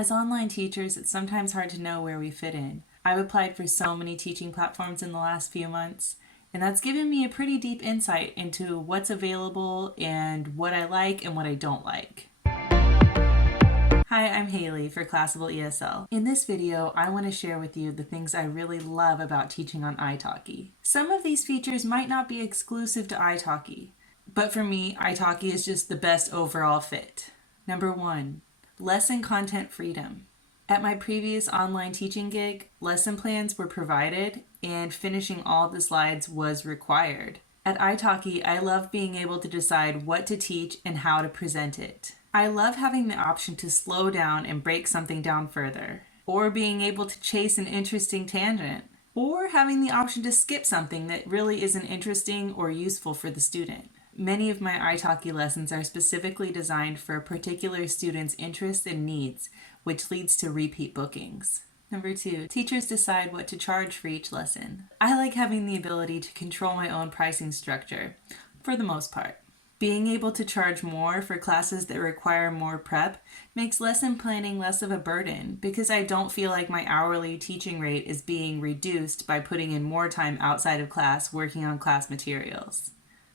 As online teachers, it's sometimes hard to know where we fit in. I've applied for so many teaching platforms in the last few months, and that's given me a pretty deep insight into what's available and what I like and what I don't like. Hi, I'm Haley for Classable ESL. In this video, I want to share with you the things I really love about teaching on italki. Some of these features might not be exclusive to italki, but for me, italki is just the best overall fit. Number 1, lesson content freedom. At my previous online teaching gig, lesson plans were provided and finishing all the slides was required. At italki, I love being able to decide what to teach and how to present it. I love having the option to slow down and break something down further, or being able to chase an interesting tangent, or having the option to skip something that really isn't interesting or useful for the student. Many of my italki lessons are specifically designed for a particular student's interests and needs, which leads to repeat bookings. Number 2, teachers decide what to charge for each lesson. I like having the ability to control my own pricing structure, for the most part. Being able to charge more for classes that require more prep makes lesson planning less of a burden because I don't feel like my hourly teaching rate is being reduced by putting in more time outside of class working on class materials.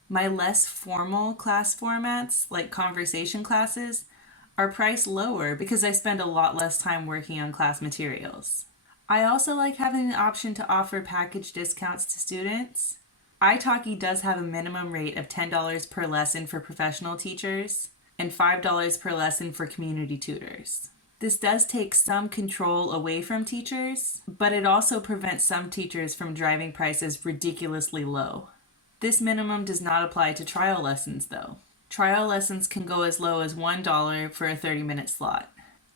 My less formal class formats, like conversation classes, are priced lower because I spend a lot less time working on class materials. I also like having the option to offer package discounts to students. italki does have a minimum rate of $10 per lesson for professional teachers and $5 per lesson for community tutors. This does take some control away from teachers, but it also prevents some teachers from driving prices ridiculously low. This minimum does not apply to trial lessons though. Trial lessons can go as low as $1 for a 30-minute slot,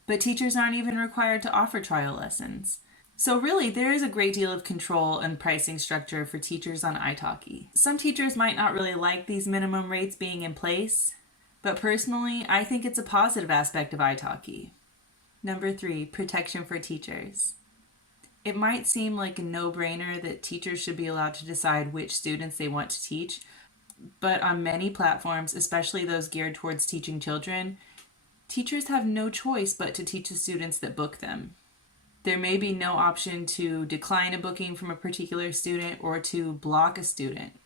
but teachers aren't even required to offer trial lessons. So really, there is a great deal of control and pricing structure for teachers on italki. Some teachers might not really like these minimum rates being in place, but personally, I think it's a positive aspect of italki. Number 3, protection for teachers. It might seem like a no-brainer that teachers should be allowed to decide which students they want to teach, but on many platforms, especially those geared towards teaching children, teachers have no choice but to teach the students that book them. There may be no option to decline a booking from a particular student or to block a student.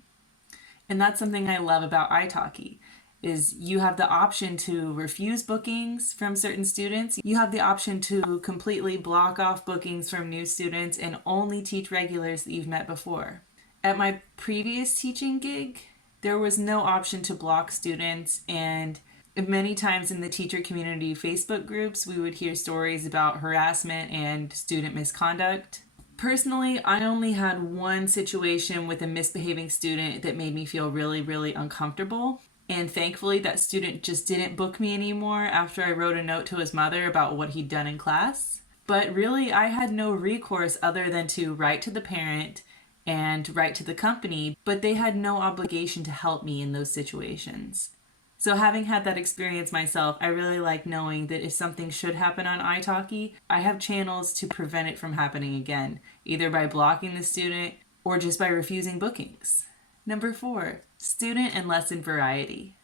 And that's something I love about italki, is you have the option to refuse bookings from certain students. You have the option to completely block off bookings from new students and only teach regulars that you've met before. At my previous teaching gig, there was no option to block students, and many times in the teacher community Facebook groups, we would hear stories about harassment and student misconduct. Personally, I only had one situation with a misbehaving student that made me feel really, really uncomfortable. And thankfully, that student just didn't book me anymore after I wrote a note to his mother about what he'd done in class. But really, I had no recourse other than to write to the parent and write to the company, but they had no obligation to help me in those situations. So having had that experience myself, I really like knowing that if something should happen on italki, I have channels to prevent it from happening again, either by blocking the student or just by refusing bookings. Number 4, student and lesson variety.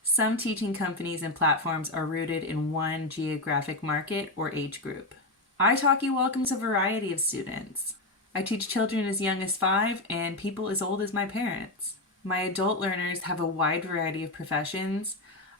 Some teaching companies and platforms are rooted in one geographic market or age group. italki welcomes a variety of students. I teach children as young as 5 and people as old as my parents. My adult learners have a wide variety of professions.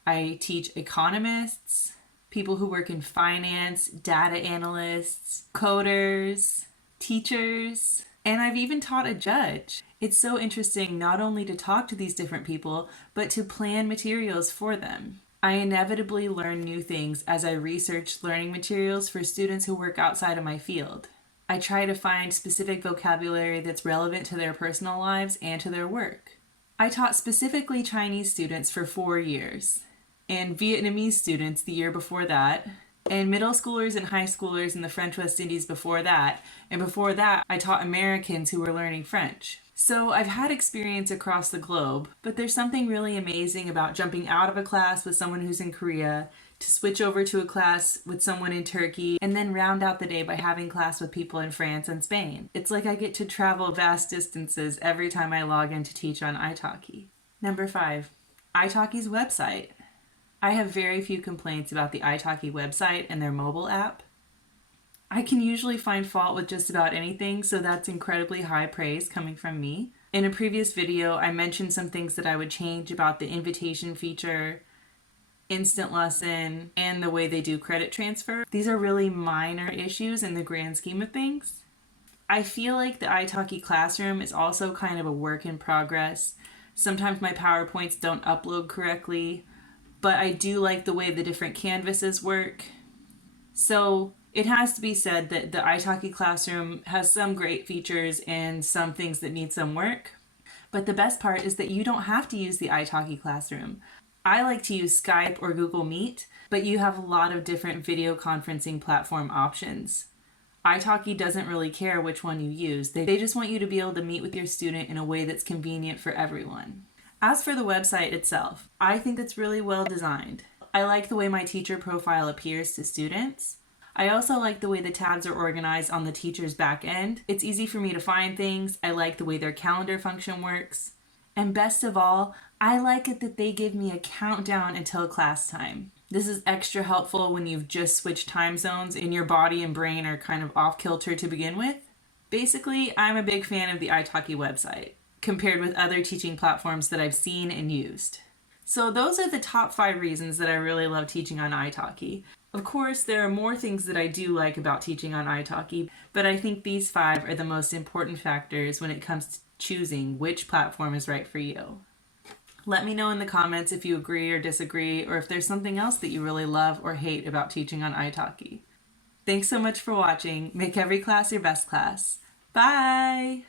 I teach economists, people who work in finance, data analysts, coders, teachers, and I've even taught a judge. It's so interesting not only to talk to these different people, but to plan materials for them. I inevitably learn new things as I research learning materials for students who work outside of my field. I try to find specific vocabulary that's relevant to their personal lives and to their work. I taught specifically Chinese students for 4 years, and Vietnamese students the year before that, and middle schoolers and high schoolers in the French West Indies before that, and before that I taught Americans who were learning French. So I've had experience across the globe, but there's something really amazing about jumping out of a class with someone who's in Korea, to switch over to a class with someone in Turkey, and then round out the day by having class with people in France and Spain. It's like I get to travel vast distances every time I log in to teach on italki. Number 5, italki's website. I have very few complaints about the italki website and their mobile app. I can usually find fault with just about anything, so that's incredibly high praise coming from me. In a previous video, I mentioned some things that I would change about the invitation feature, instant lesson, and the way they do credit transfer. These are really minor issues in the grand scheme of things. I feel like the italki classroom is also kind of a work in progress. Sometimes my PowerPoints don't upload correctly, but I do like the way the different canvases work. So it has to be said that the italki classroom has some great features and some things that need some work. But the best part is that you don't have to use the italki classroom. I like to use Skype or Google Meet, but you have a lot of different video conferencing platform options. italki doesn't really care which one you use. They just want you to be able to meet with your student in a way that's convenient for everyone. As for the website itself, I think it's really well designed. I like the way my teacher profile appears to students. I also like the way the tabs are organized on the teacher's back end. It's easy for me to find things. I like the way their calendar function works. And best of all, I like it that they give me a countdown until class time. This is extra helpful when you've just switched time zones and your body and brain are kind of off kilter to begin with. Basically, I'm a big fan of the italki website, compared with other teaching platforms that I've seen and used. So those are the top 5 reasons that I really love teaching on italki. Of course, there are more things that I do like about teaching on italki, but I think these 5 are the most important factors when it comes to choosing which platform is right for you. Let me know in the comments if you agree or disagree, or if there's something else that you really love or hate about teaching on italki. Thanks so much for watching. Make every class your best class. Bye!